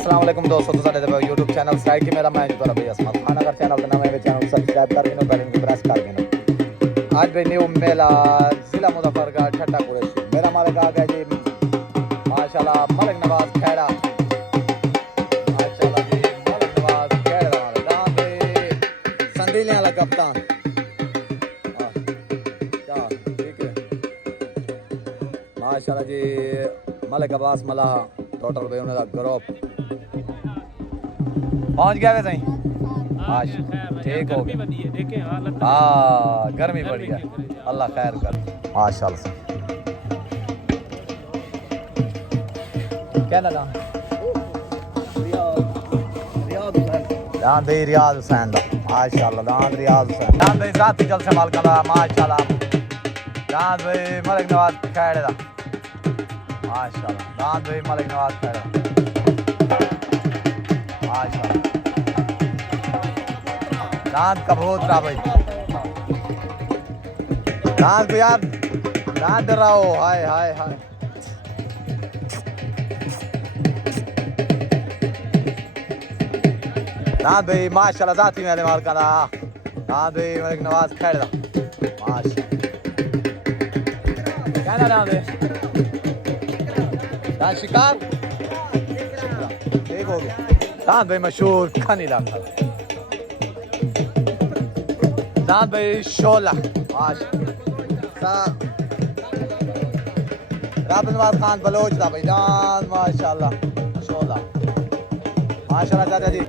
अस्सलाम वालेकुम दोस्तों, तो साडे यूट्यूब चैनल साइड की मेरा मैं जो भाई असमत खान अगर चैनल का नाम है चैनल सब्सक्राइब कर देना, बेल आइकन प्रेस कर देना। आज भी न्यू मेला जिला मुजफ्फरगढ़ छठा कुरैशी मेरा मालिक आ गया जी माशाल्लाह मलिक नवाज खेड़ा। माशाल्लाह जी मलिक नवाज खेड़ा गांव पे संदीलियां वाला कप्तान। क्या ठीक है माशाल्लाह जी मलिक अब्बास मलाह टोटल भाई उन्हें ग्रुप पहुंच गया वे सही आज ठीक हो गया। हाँ गर्मी बढ़ी है, अल्लाह खैर कर माशाल्लाह से क्या ना दान दे रियाज हुसैन दा माशाल्लाह दान रियाज हुसैन दान दे जाती जल से मालका दा माशाल्लाह दान दे मलिक नवाज खैड़े दा माशाल्लाह दान दे मलिक नवाज खैड़े माशाल्लाह दांत कबूतरा भाई दांत को यार दांत डराओ हाय हाय हाय दांत भाई माशाल्लाह जाती मेरे माल का दांत भाई मलिक नवाज खैर दा माशाल्लाह क्या ना दांत दांत शिकार ठीक हो गया दांत भाई मशहूर खानी दांत दांत भाई शोला राबिन नवाज खान बलोच था भाई दांत माशाल्लाह शोला माशाल्लाह चाचा जी।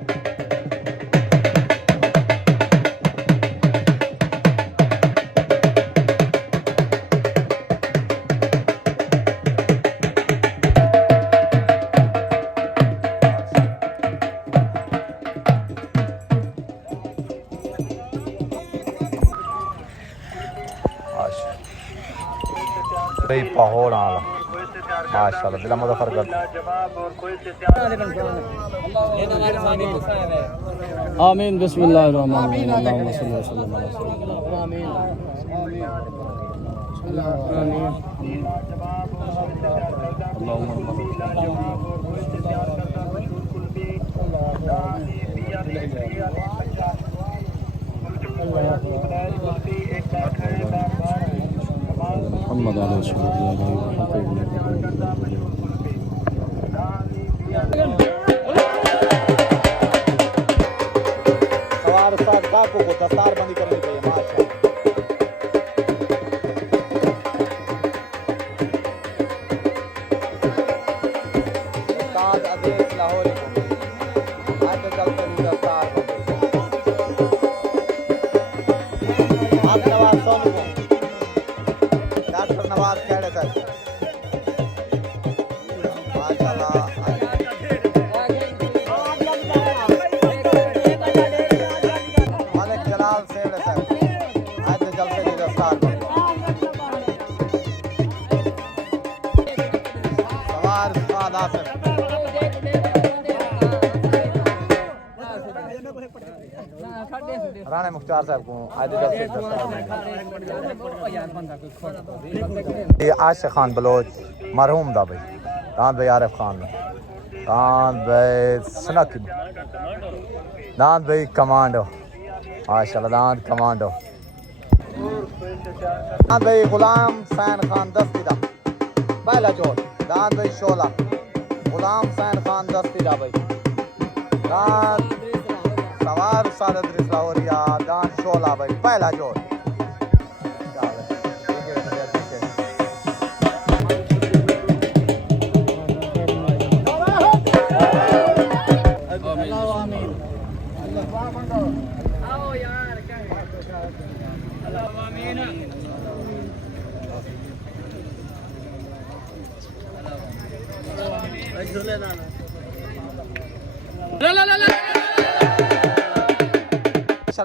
भाई पहोड़ आला माशाल्लाह जिला मुजफ्फरगढ़ आमीन बिस्मिल्लाहिर्रहमानिर्रहीम अल्लाहुम्मा सल्ली व सल्लिम अला सय्यिदिना आमीन मोहम्मद सवार उस्ताद काको को दस्तार बंदी करनी चाहिए माशाल्लाह उस्ताद अजीज लाहौरी को आज चलते हुए दस्तार आप नवाज सोनू को डॉक्टर नवाज खेड़े तक माशाल्लाह मलिक जलाल सेड़ तक आज जलसे की दस्तार सवार उस्ताद आसिफ राणा मुख्तार साहब को आज जलसे की दस्तार ये आशिक खान बलोच मरहूम दा भाई दांत भाई आरिफ खान दांत भाई सनक दांत भाई कमांडो माशाल्लाह दांत कमांडो दांत भाई गुलाम सैन खान दस्ती दा पहला जोड़ दांत भाई शोला गुलाम सैन खान दस्ती दा भाई दांत सवार सादत रिस्लावरिया दांत शोला भाई पहला जोड़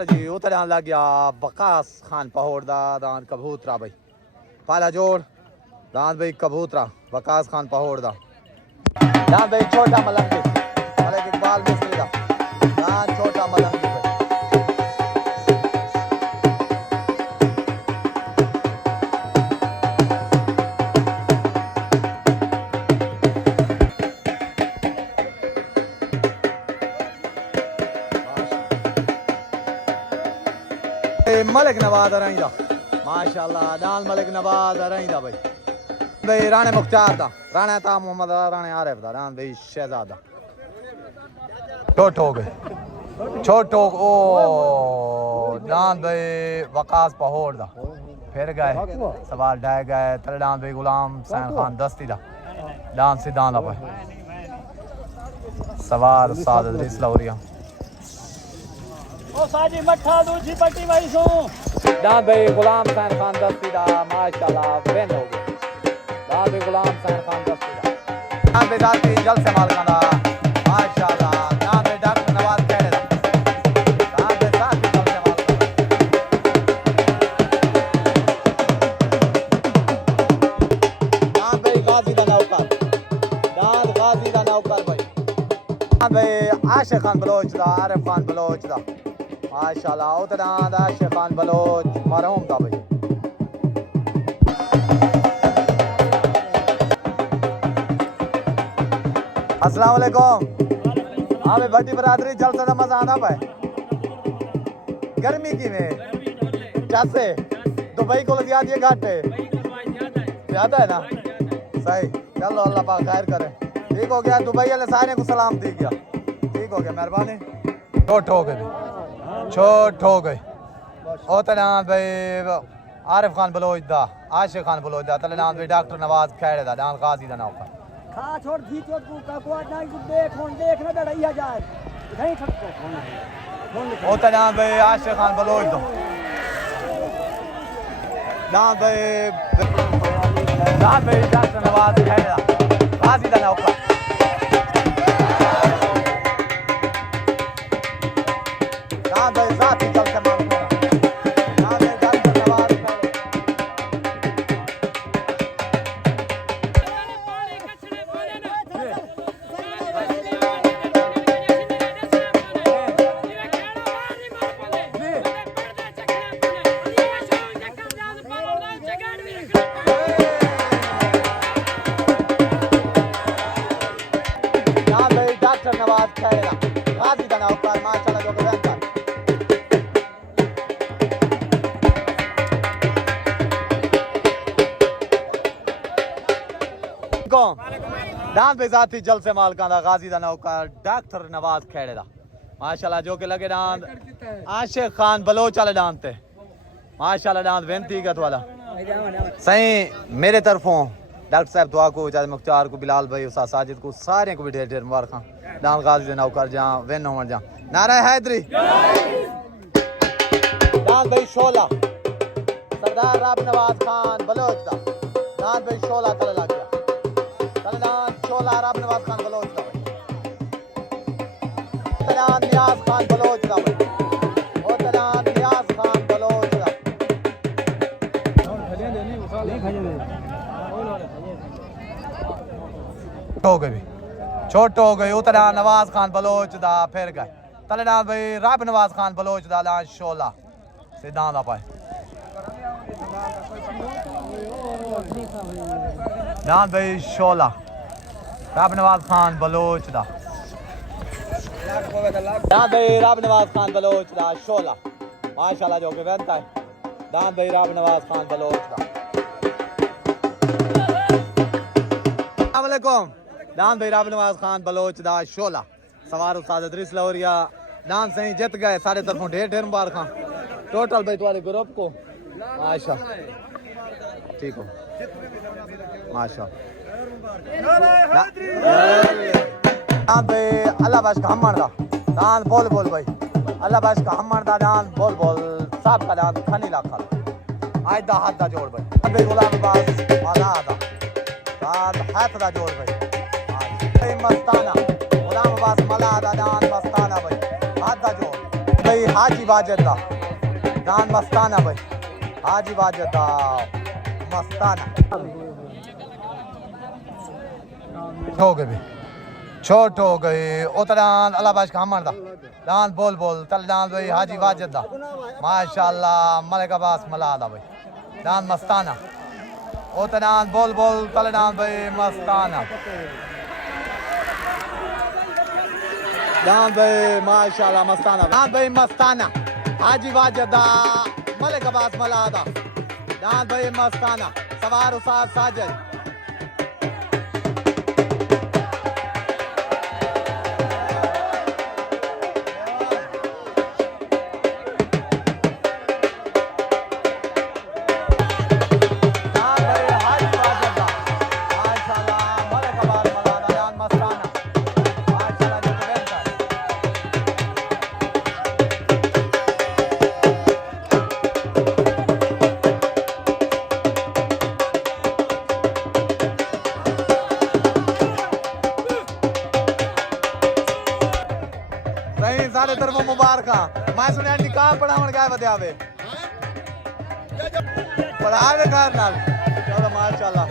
जी उतर लग गया बकास खान पहोड़ दा दांत कबूतरा भाई पहला जोड़ दांत भाई कबूतरा बकास खान पहोड़ दा दांत भाई छोटा मलंगी मलिक इकबाल मिस्त्री दा दांत छोटा मलंगी मलिक नवाज रहींदा माशाल्लाह दान मलिक नवाज रहींदा भाई राणे मुख्तार दा राणे ता मोहम्मद राणे आरिफ दा दान भाई शहजादा छोट हो गए छोट हो ओ दान भाई वकास पहोड़ दा फिर गए सवाल ढाए गए तले दान भाई गुलाम हुसैन खान दस्ती दा दान सिद्धांत दा भाई सवार साद इदरीस लौरिया ओ साजी मठा दूजी पट्टी भाई सो दान भाई गुलाम हुसैन खान दस्ती दा माशाल्लाह विन हो गए दान भाई गुलाम हुसैन खान दस्ती दा दान भाई दाती जल से माल दा माशाल्लाह दान भाई डॉक्टर नवाज कहड़े दा दान भाई दाती जल से माल दान भाई गाजी दा नौकर दान गाजी दा नौकर भाई दान भाई आशिक खान बलोच दा आरिफ खान बलोच दा माशाल्लाह उतना आशिक खान बलोच मरहूम था भाई अस्सलाम वालेकुम हाँ भाई भट्टी बरादरी जलसा का मजा आना भाई गर्मी की में कैसे दुबई को ज्यादा ये घाट है ज्यादा है ना सही चलो अल्लाह पाक खैर करे ठीक हो गया दुबई वाले सारे को सलाम दी गया ठीक हो गया मेहरबानी छोट हो गए छोट हो गए ओ तनान भाई आरिफ खान बलोच दा आशिक खान बलोच दा तनान भाई डॉक्टर नवाज खैड़े दा दान गाजी दा नौकर खा छोड़ दी तो तू का को ना देख ना डरिया जाए नहीं सकते ओ तनान भाई आशिक खान बलोच दा दान भाई डॉक्टर नवाज खैड़े दा गाजी दा नौकर दान भाई साथी चल के मार दान भाई डॉक्टर नवाज खैड़े नवाज खैरा गाजी दा नौकर माशाल्लाह जो बेहतर दान पे जाती जल से मालका दा गाजी दा नौकर डॉक्टर नवाज खैड़े दा माशाल्लाह जो के लगे दान आशिक खान बलोच वाले दान ते माशाल्लाह दान बेनती गत वाला सही मेरे तरफों डॉक्टर साहब दुआ को चाहे मुख्तार को बिलाल भाई उस्ताद साजिद को सारे को भी ढेर ढेर मुबारक दान गाजी नौकर जहाँ विन हो जहाँ नारा हैदरी दान भाई शोला सरदार राब नवाज खान बलोच दा दान भाई शोला तले लग गया तले दान शोला राब नवाज खान बलोच दा तलान नियाज खान बलोच दा भाई ओ तलान नियाज खान बलोच दा हो गई छोट हो गई उतना नवाज खान बलोच दा फिर गए तले दान भाई राब नवाज खान बलोच दा दान शोला सिद्धांत पाए दान भाई शोला राब नवाज खान बलोच दा दान भाई राब नवाज खान बलोच दा शोला माशाल्लाह जो के बनता है दान भाई राब नवाज खान बलोच दा अस्सलाम वालेकुम दान भाई राब नवाज खान बलोच दा शोला सवार उस्ताद इदरीस लौरिया दान सही जीत गए सारे तरफों ढेर ढेर मुबारक टोटल भाई तुम्हारे ग्रुप को माशा ठीक हो माशा दान भाई अल्लाह बाश का हम दा दान बोल बोल भाई अल्लाह बाश का हम दा दान बोल बोल साहब का दान खनी लाखा आज दा हाथ दा जोड़ भाई भाई गुलाम बास माला दा दान हाथ दा जोड़ भाई मस्ताना गुलाम बास मला दा दान मस्ताना भाई हाथ दा जोड़ भाई हाजी बाजत दा दान मस्ताना भाई हाजी बाजत दा मस्ताना हो गए भी छोट हो गई उतरान अल्लाह बाश का हमर दा दान बोल बोल तल दान भाई हाजी वाजिद दा माशाल्लाह मलिक अब्बास मला दा भाई दान मस्ताना उतरान बोल बोल तल दान भाई मस्ताना दान भाई माशाल्लाह मस्ताना दान भाई मस्ताना हाजी वाजिद दा मलिक अब्बास मलादा दांत भाई मस्ताना सवार उस्ताद साजिद नहीं सारे तरफ मुबारक मैं सुनिया निकाह पढ़ावन गए वध्यावे पढ़ावे घर नाल चलो माशाल्लाह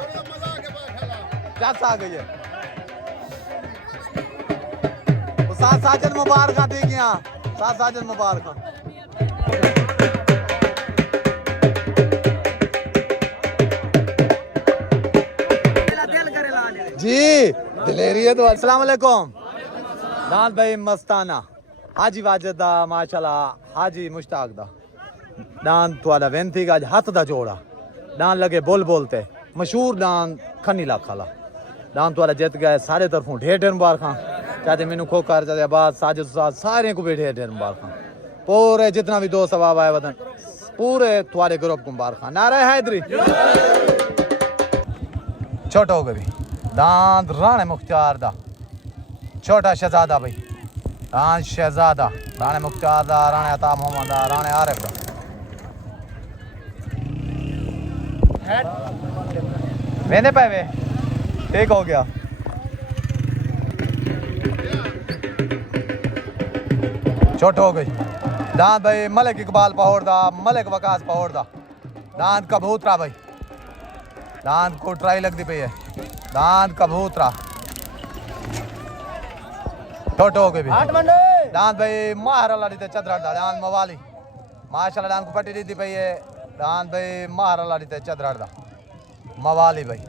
क्या आ गई है उस्ताद साजिद मुबारक दी गया उस्ताद साजिद मुबारक जी दिलेरी है तो अस्सलाम वालेकुम दांत भाई मस्ताना हाजी वाजिद दा माशाल्लाह हाजी मुश्ताक दा दान तुआदा वेंथी का हाथ दा जोड़ा दान लगे बोल बोलते मशहूर दान खनी लाख वाला दान तुआदा जित गए सारे तरफों ढेर ढेर मुबारक चाहते मैनू खोकर चाहते आबाद साजिद सारे को भी ढेर ढेर मुबारक पूरे जितना भी दोस्त सवाब आए वतन पूरे तुआरे ग्रुप को मुबारक नारा हैदरी छोटा हो गए दांत राणे मुख्तार दा छोटा शहजादा भाई रान शहजादा राणे मुख्तार दा राणे अता मोहम्मद दा राणे आरिफ दा वेंदे पे वे ठीक हो गया छोट हो गई दांत भाई मलिक इकबाल पहोड़ दा मलिक वकास पहोड़ दा दांत कबूतरा भाई दांत को ट्राई लगती पई है दांत कबूतरा छोट हो गए भी दांत भाई महाराला दी चदरा दा दांत मवाली माशाल्लाह दांत को पट्टी दी पई है दांत भाई महाराला दी चदरा दा मवाली भाई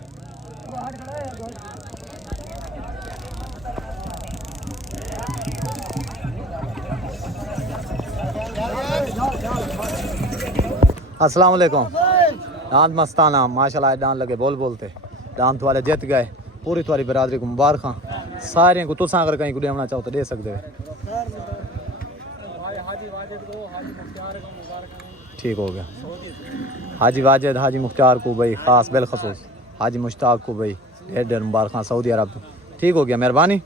अस्सलाम वालेकुम दांत मस्ताना माशाल्लाह दांत लगे बोल बोलते दांत वाले जीत गए पूरी तुम्हारी बरादरी को मुबारक सारे को तुसा अगर कहीं को देना चाहो तो दे सकते हो ठीक हो गया हाजी वाजिद हाजी मुख्तार को भाई खास बिलखसूस हाजी मुश्ताक को भाई ढेर ढेर मुबारक सऊदी अरब तो ठीक हो गया मेहरबानी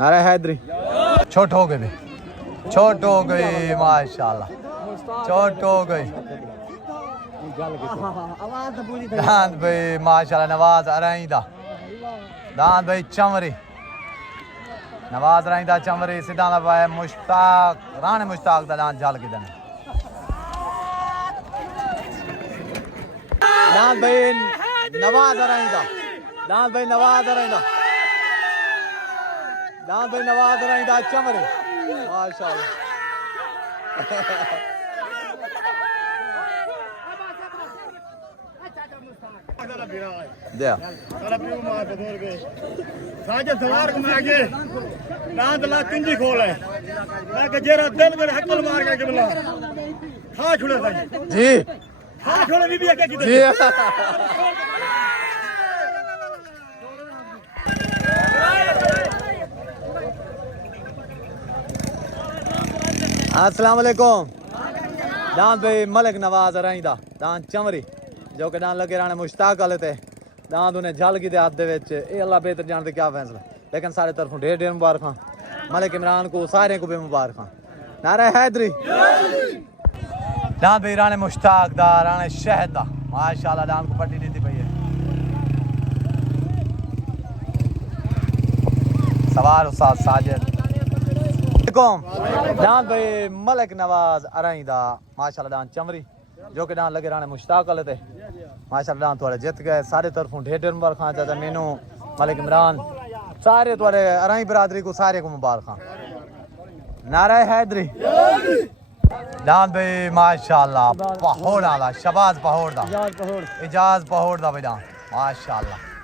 नारा हैदरी छोट हो गए भी छोट हो गई माशाल्लाह छोट हो गई दांत भाई माशाल्लाह नवाज अराइंदा दांत भाई चमरी नवाज अराइंदा चमरी सीधा भाई मुश्ताक राणे मुश्ताक दा दांत जल के देने दांत भाई नवाज अराइंदा दांत भाई नवाज अराइंदा दांत भाई नवाज अराइंदा चमरी माशाल्लाह साजे सवार को मांगे दांत ला किंजी खोल है मैं के जेरा दिल मेरे हकल मार के बोला खा छुड़े भाई जी खा छुड़े बीबी के की जी अस्सलाम वालेकुम दांत भाई मलिक नवाज अराइंदा दांत चमरी जो कि दांत लगे राणे मुश्ताक वाले थे दांत उन्हें जल की हाथ दे विच ए अल्लाह बेहतर जानते क्या फैसला लेकिन सारे तरफों ढेर ढेर मुबारक मलिक इमरान को सारे को भी मुबारक नारा हैदरी दांत भाई राणे मुश्ताक दा राणे शहद दा माशाल्लाह दांत को पट्टी दी पई है सवार उस्ताद साजिद दांत भाई मलिक नवाज अराइंदा माशाल्लाह दांत चमरी जो कि दांत लगे राणे मुश्ताक वाले थे माशाल्लाह दांत थोड़े जीत गए सारे तरफों ढेर ढेर मुबारक चाचा मैनू मलिक इमरान सारे थोड़े अराई बरादरी को सारे को मुबारक नारा हैदरी दांत भाई माशाल्लाह पहोड़ आला शबाज पहोड़ दा इजाज पहोड़ दा भाई दांत माशाल्लाह